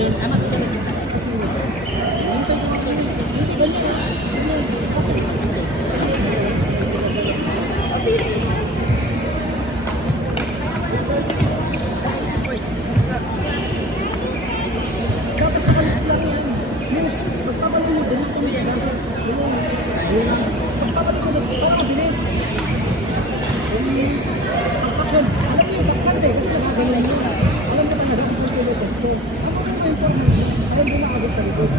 Amin, amat ko na. Hintay ko ako ganyan. Dapat nakalis lang yan. News, magpapalun mo, ganun tumiyagan. Magpapalun mo, parang mabilis. Bakit? Alam mo, bakit eh? Kasi nakagalan mo na. Alam mo na naging susunod testo. Ako kung may information, alam mo na agad sa likod.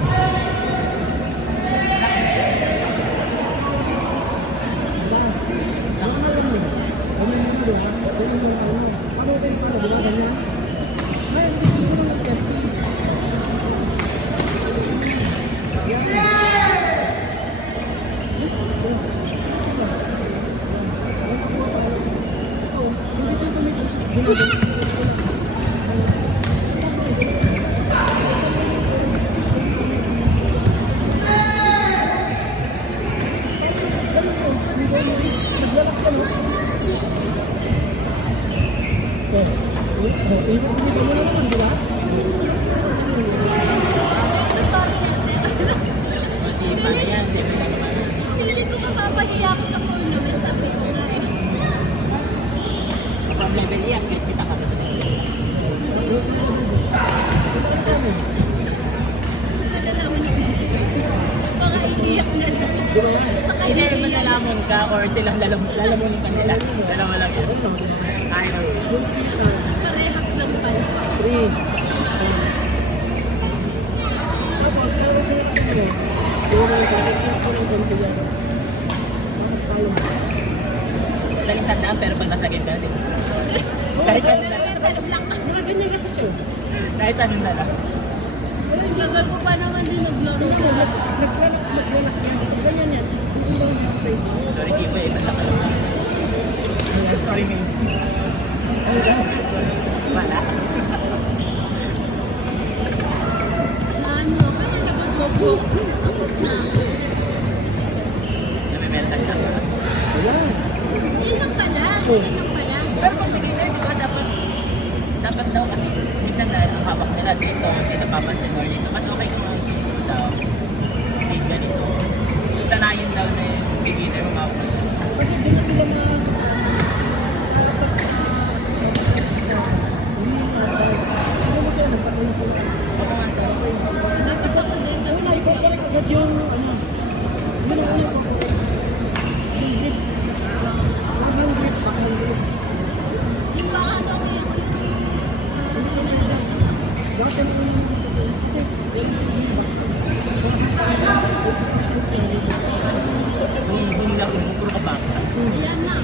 Pili ko mapapahiya ako sa tournament, sabi ko nga eh. Kapag level yan, may kita ka. Nalalaman ako. Baka iiyak na lang. Sa Hindi kanya naman iiyak. nalaman ka or silang lalamunin ka nila. Dalawa lang yun. I know. Parehas lang pala. Tapos, para sila kasi ano, yung nakikita ko ng ganito yan. Madaling tandaan pero pag nasa game ka, di ba? Kahit ano na lang. Alam lang. Mga ganyan kasi siya. Kahit ano na lang. Tagal ko pa naman din naglaro talaga. Naglalak yan. Ganyan yan. Sorry, Kipo eh. Basta ka lang. Sorry, May. Wala. Ano, kaya nababobo. Sakot na ako. Namimeltan ka. Wala. Yun lang pala. Yun lang pala. Pero pag beginner, di ba, dapat daw kasi minsan na ang habak nila dito, hindi napapansin or dito. Mas okay kung daw, hindi ganito. Sanayin daw na yung beginner mga ako. Kasi doon na sila mga Dapat ako din kasi may agad yung ano, yung baka daw kaya ko yung Hum lang, puro ka ba? Ayan na.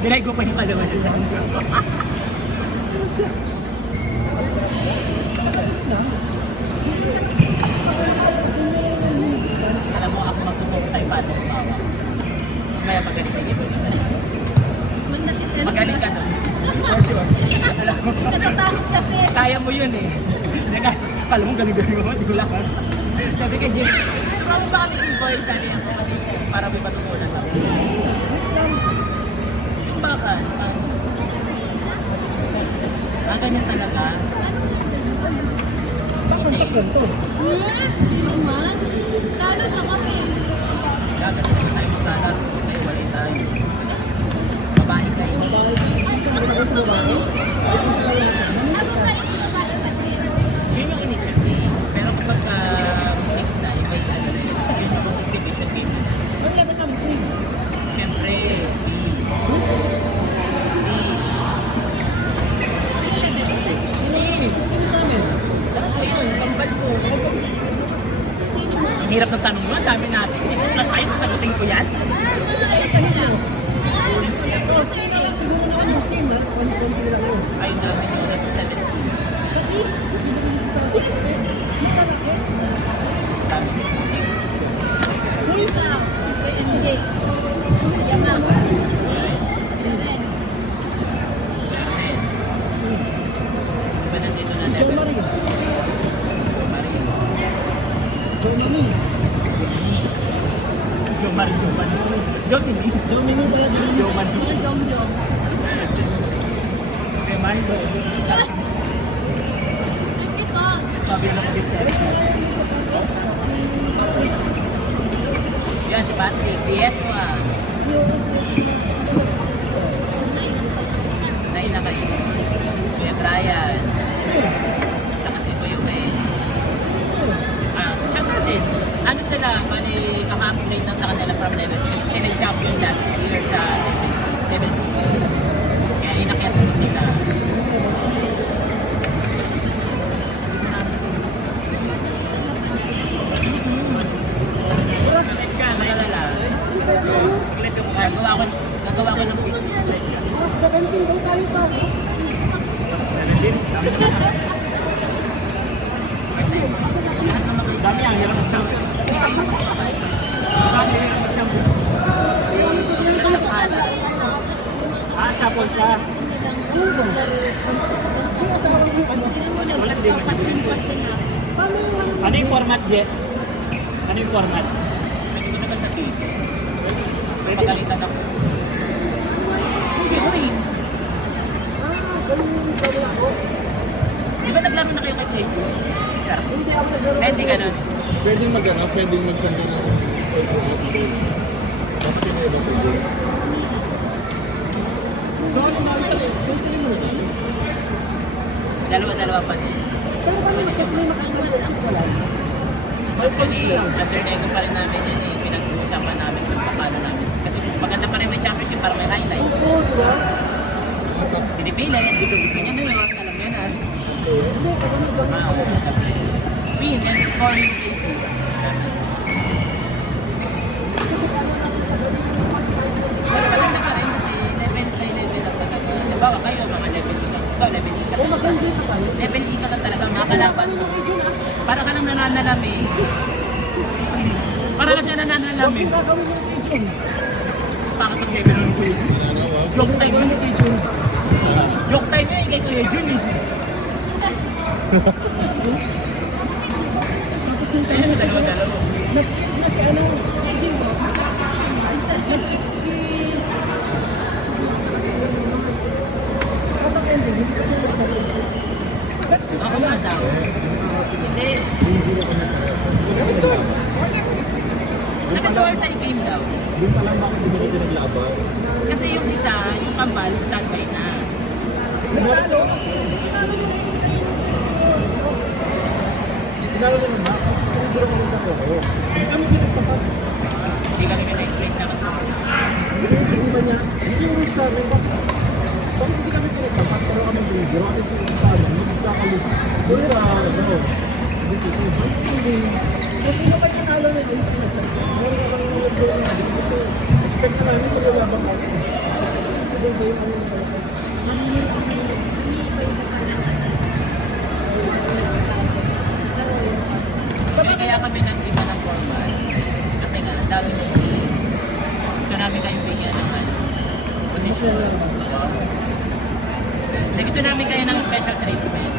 Dinay ko pa yung kalawan lang. Alam mo ako magtuturo tayo paano umawa. Kaya magaling ka dito. Magaling ka doon. For sure. Alam mo, Natatakot kasi. kaya mo yun eh. Kala mo galing-galing mo, di ko lang. Sabi kay Jim, paano ba kami involved sa niya ako kasi para may matutunan ako. Bakit? Ganyan talaga. bakit ganito? Hindi naman. Talo na kami. Kaya ganito tayo sana. Tayo walay tayo. Babae tayo. Ano ba yung babae pati? Yun yung initiative. Pero kapag next time, may ano rin. Yun yung exhibition game. Ang laban ng breed. Siyempre, Sino sa amin? ayun, pambal ko. Sino ba? Ang hirap ng tanong mo, ang dami natin. 6 plus tayo, sasagutin ko yan. Isa lang. So, sino lang siguro naman yung sim ha? 120 lang yun. Ayun namin yung representative. Sa sim? Sim? Makalaki? Ikaw, si Kuya MJ. Yamam. Lorenz. Diba nandito na Joe level? Marie. Joe Mami. Joman. Jomini. Joe Mini pala din. Joman. Mga jom-jom. Joman. Ito, Mabili na mag-step. Yan, si Patrick. Si Yeswa. Nain na kayo. Kuya Brian. Saka si Kuya Wayne. Siyempre din. Ano sila? Bali, kaka-upgrade lang sa kanila from level 6. Kasi sila yung champion last year sa level 2. Kaya inakyat ko sila. Gagawa ko ng picture. 17 daw tayo pa. Dami ang hirap ng champion. Dami ang hirap ng champion. Kaso kasi, Siya po siya. nilang laro consistent. Hindi mo nagpapatin pa sila. Ano yung format, Jet? Ano yung format? Pwede ko na ba sa team? Pwede pagalitan ako. Hindi ko rin. Di ba naglaro na kayo kay Tejo? Hindi ako nagkaroon. Hindi ganun. Pwedeng mag-ano, pwedeng magsanda na. Dapat yung iba pwede. So, ano ba siya? Social mo na tayo. Dalawa-dalawa pa din. Pero kami mag-apply makakawala. Actually, undernego pa rin namin yun eh. Pinag-uusapan namin kung paano namin. Kasi maganda pa rin may championship para may highlights. Oo, di ba? Pinipilit, gusto niya na yun. Alam niya na. Hindi, kasi mag-apply. Win and scoring cases. Pero maganda pa rin kasi level by level lang talaga. Diba kayo, mga level 8 lang. Ikaw, level 8 ka Oo, talaga. maganda ka tayo. Level 8 ka lang talaga, makakalaban mo. Para ka nang nananalamin. Para ka siya nananalamin. Yung gagawin mo kay Jun. Bakit pag level 1 ko yun? Joke time Gagawin yun. mo kay Jun. Joke time yun kay Kuya Jun eh. Tapos yung Ayan, dalawa-dalawa. nag-save na si ano. Hindi mo. Nag-save si... Kapag ending, hindi kasi nagkaroon. Ako nga daw. Hindi. Nag-door tie game daw. Doon pa lang bakit hindi ko pinaglaban. Kasi yung isa, yung kambal, standby na. Nagkalo. Pinalo na naman. Tapos kung sila mga ako. Hindi kami pinagtapat. Hindi kami na-explain sa akin. Yung iba niya, hindi yung root sa amin. Bakit hindi kami pinagtapat? Pero kami breeder. Kasi sa amin, nagkakalis. Doon sa ano. Hindi. Kasi yung kayo nanalo na yun. Meron ka lang yung nag-draw na. Kasi expect na namin kung lalabang ako. Hindi ba yung ano yung Kaya kami nag-iba ng format. Kasi nga, ang dami na yun. Gusto namin kayong bigyan naman. Position. Kasi gusto namin kayo ng special treatment.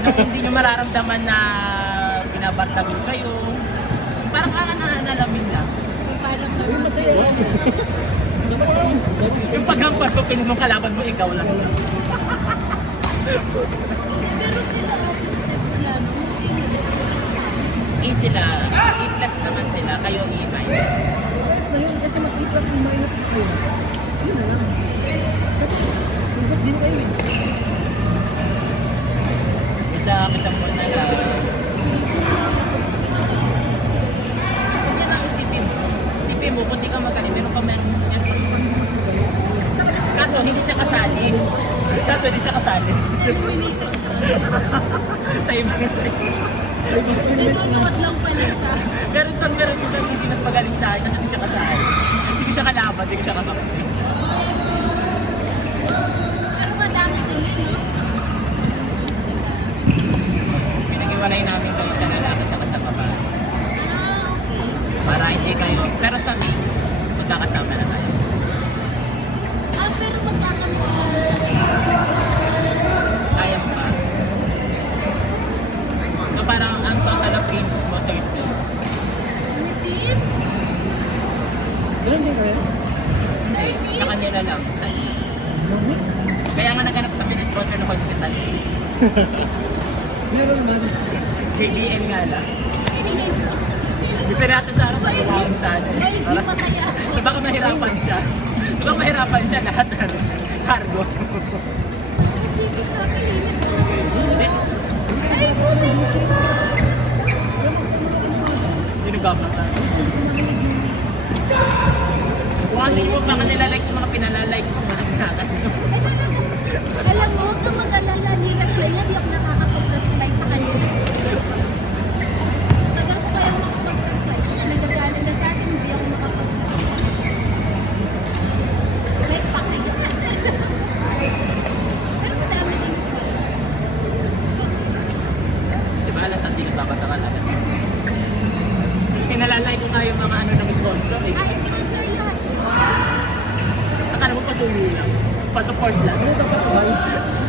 Na kung hindi nyo mararamdaman na binabartago kayo. Parang nalamin lang. Parang yung masaya lang. Dapat sa'yo. Yung paghampas ko, pinunong kalaban mo, ikaw lang. pero sila, step sila, no? E sila, E plus naman sila, kayo E minus. Tapos na yun, kasi mag-i-plus yung minus ko. Yun na lang. Kasi, hugot din kayo eh. Isa kasampo na lang. Yan ang isipin mo. Isipin mo, kung di ka magaling, meron ka meron yan. Kaso hindi siya kasali. Kaso hindi siya kasali. Eliminated siya. Sa iba. Nanunuwag lang pala siya. Meron yung hindi mas magaling sa akin kasi hindi siya kasali. Hindi ko siya kalaban, hindi ko siya kamakti. Pero madami din yun, no? Pinag-iwalay namin kayo sa lalaki sa kasama. Ah, okay. Para hindi kayo, pero sa mix, magkakasama na tayo. Ah, pero magkakamix pa mo kami. Kaya mo pa. So parang ang total of games mo 30. Team? Ganun din kayo? Sa 30? kanila lang, sa inyo. Mami? Kaya nga naganap sa pinasponsor ng hospital. Meron man. JBL nga lang. Gusto natin sana sa buhawin sana. Ay, hindi pa kaya. So baka mahirapan siya. Baka mahirapan siya lahat ng cargo. Kasi siya kalimit ko naman doon. Hindi. Ay, puti naman! Hindi nagbabata. Wali mo, baka nilalike yung mga pinalalike mo. Ay, talaga. Alam mo, huwag kang mag-alala ni reply niya. Di ako nakakapag-reply sa kanya. Tagal ko kaya makapag-reply. Nagagaling na sa akin, hindi ako makapag-reply. Like, pakinggan na. Pero madami din yung sponsor. Di ba, alam, hindi nagbabasa ka lang. Pinalalike ko nga yung mga ano ng sponsor eh. Ah, sponsor lahat. Akala mo pasuyo lang. Pa-support lang.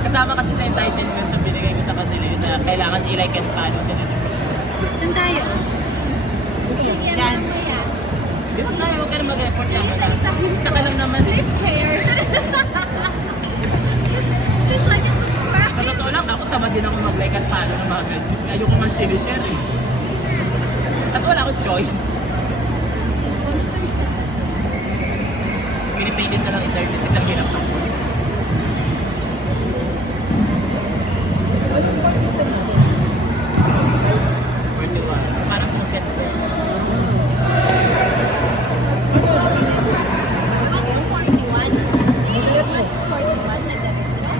Kasama kasi sa entitlement sa binigay ko sa kanila yun na kailangan i-like and follow sila. Saan tayo? Sige, Yan. mamaya. Di ba tayo, huwag ka na mag-effort lang. Isa Isa ka lang naman. Please share. Please like and subscribe. Sa totoo lang, ako tamad din ako mag-like at follow ng mga ganyan. Ayoko man share eh. At wala akong choice. Pinipilit na lang internet kasi ang hirap ng phone. Parang kung set ko. 1 to 41 na diretso.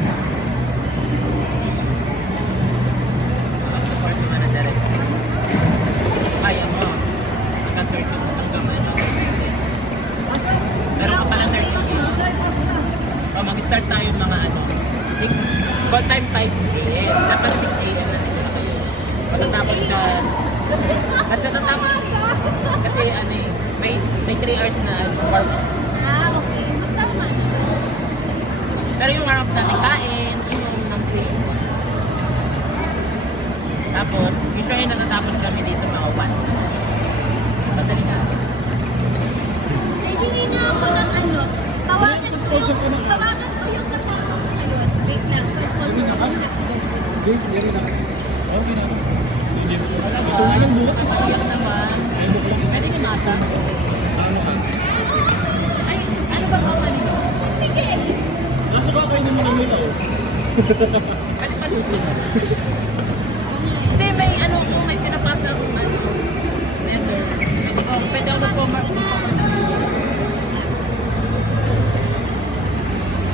Support naman na direct. Kaya mo. Hanggang 30 hanggang ano. Meron ka pala 30 minutes. Mag-start tayo mga ano. 6. Call time 5 a.m. Dapat 6 a.m. na dito na kayo. Matatapos siya. Mas natatapos. Kasi ano eh. May 3 hours na warm up. Ah, okay. Tama naman. Pero yung warm up natin kain, inom ng cream. Tapos, usually natatapos kami dito mga 1. Madali na. Ay, hindi na ako ng ano. Tawagan ko yung kasama ko ngayon. Wait lang. Sponsor ako ng hotdog. Jake, meron na. Okay na. Ito nga yung bukas. Iyak naman. Pwede ni Masa. Ay, ano ba ka kanino? Sige. Nasa ba kayo naman ang nila? Pwede pa rin sila. Hindi, may ano ko, may pinapasa akong ano. Nether. Pwede ako mag-format.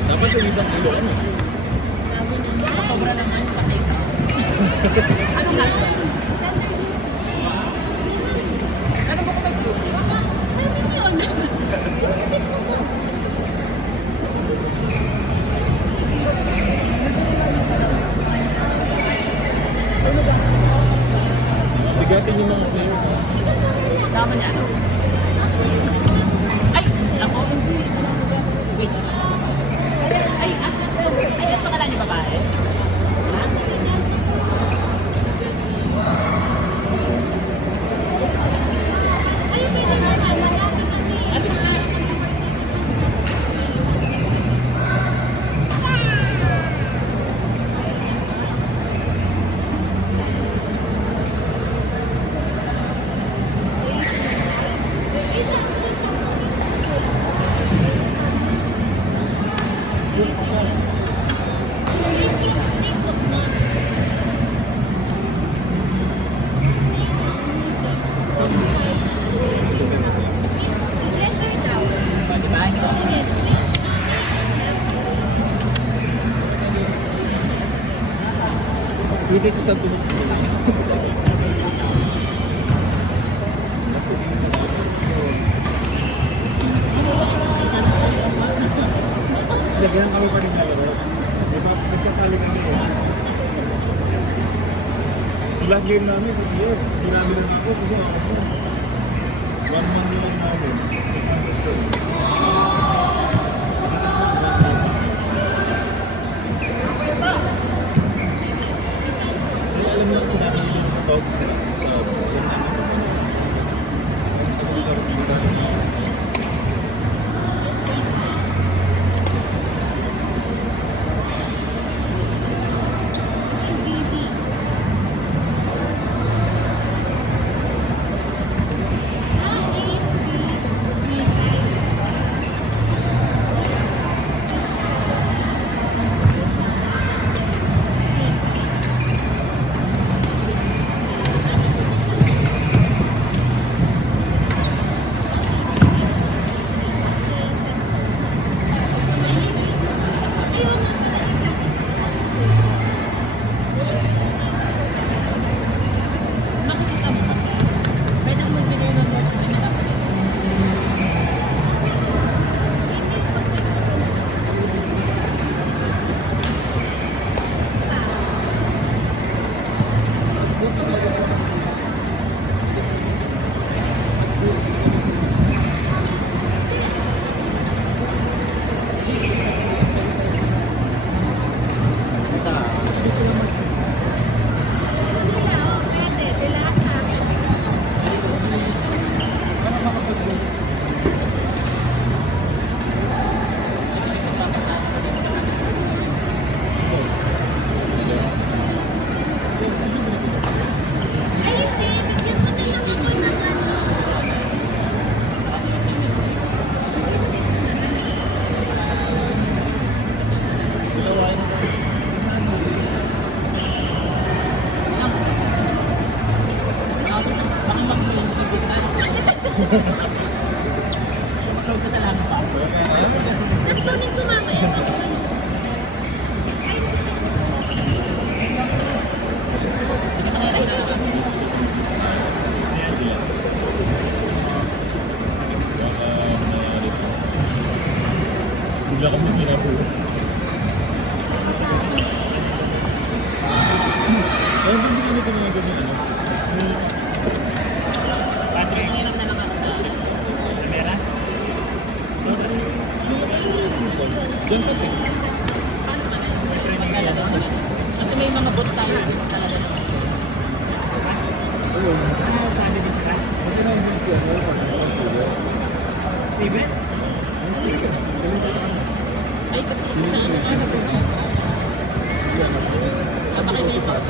Dapat yung isang kilo ano? Sobra naman yung patay ka. Ano nga? Thunder JC. Ano ba kapag yun? Sabi yun. Bigatin yung mga player. Tama niya. Actually, Ay! Ako? Wait. Ay, ang pangalan niyo babae? ay, pwede naman. Marami kami. Marami kami participants na sa ikot na. I-blender daw. So, di ba? Kasi red meat. Sige sa Santo Domingo. Lagyan kami pa rin na laro. Diba, nagkatali kami eh. Yung last game namin sa CS, ginami lang ako kasi ako po. 1 month lang namin. Kaya alam mo lang sinabi nila sa tawag sila. Sumaklog ka sa lang pa. Tapos kunin ko mamaya pag ano. Ay, Hindi ka mangyari na lang. Bigla kami pinapulas. Ay, bibigyan nito mga ganyan, ano? Patrick, ngayon na lang ako sa camera. sa training, ano yun? Diyan ka, Tek. Paano ka na? Maglalagay ko lang. Kasi may mga bot tayo dito talaga naman. Ayun. Sabi din sila. Kasi nandun siya. Sibes? Ay, kasi sa ano nga, kasi kapakay na yung box.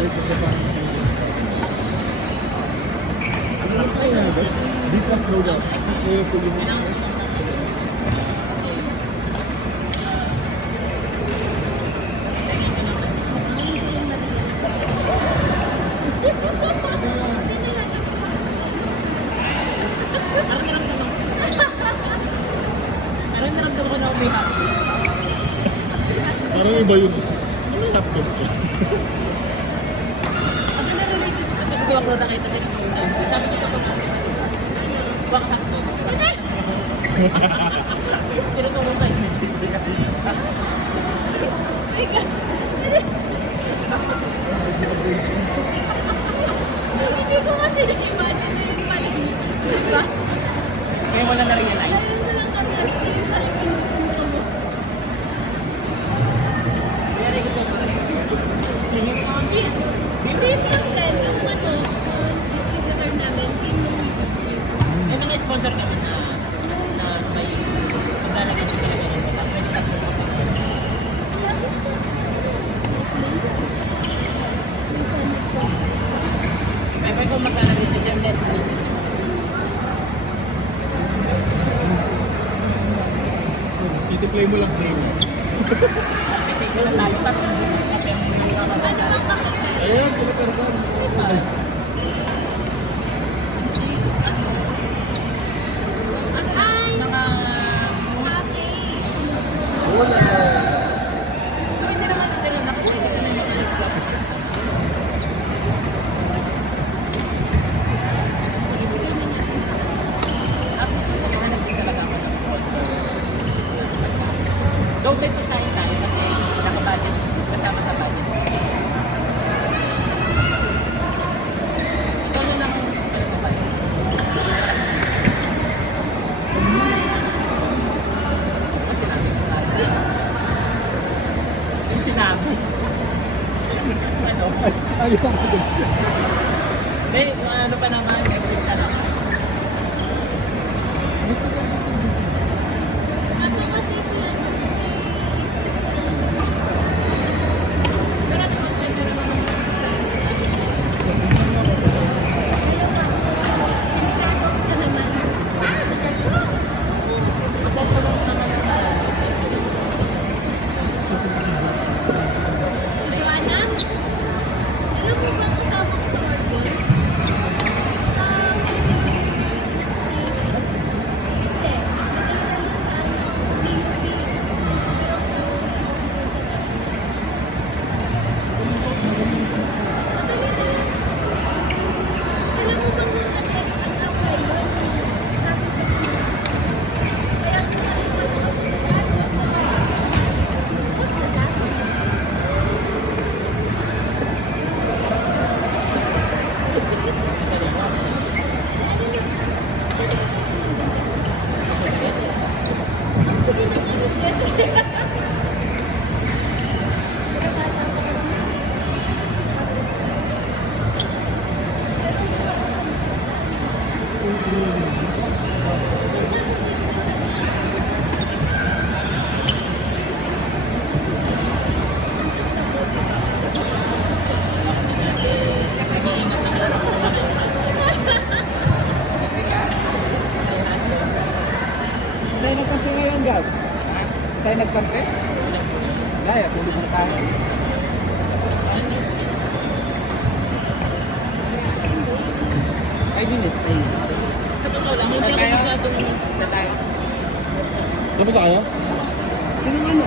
Ano lang tayo na ba? Di plus low daw. Eh, puli mo. Kailangan ko Parang naramdaman ko na may happy. Parang iba yun. Top dog ko. Ano na related sa pagkuha ko nakita din ko una. Sabi ko ako, baka hotdog. Tinutulong sa inyo. My gosh! Hindi ko kasi na-imagine na yun pala. Diba? Kaya wala na-realize. Ngayon ko lang kasi ito yung pala pinupunto mo. Kaya gusto ko rin. Same lang din yung ano, yung distributor namin, same nung UPG. May mga sponsor kami na may maglalagay ng sila ng mga pwede na po. Kaya kung maglalagay siya dyan, less me. Iti-play mo lang play mo. Kasi kung tayo tatlo, kasi ang mga Ano bang pakinggan? Ayan, kinakarsan. Ay! mga Happy! Wala. pero hindi naman natin na nakuha kasi may mga plastic. Ako, naghahanap din talaga ako ng sponsor. Though may pagkain tayo kasi naka-budget kasama sa budget. Ito na lang ano ba yun? Ano sinabi ko tayo? Yung sinabi. Ano? Ayaw ko din. Hindi, yung ano pa naman, next week na lang. Dito ka kasi. Kaso kasi si ano, si Pero naman, pero naman. Tacos ka naman. Napapulong naman yung Si Joanna? Alam mo ba kasama ko sa Oregon? Hindi. Alam mo bang nung nag-apply yun? Sabi ko siya kaya kung nalipat ko kasi address na post na siya. Ano yun? Sige na nga, sige. Pero bata pa kasi. Tayo nagkampi ngayon, Gab. Tayo nagkampi? Gaya, tulog na tayo. Minutes, ayun. Sa totoo lang, hindi ako masyadong sa tayo. Tapos ayaw? Sino ano?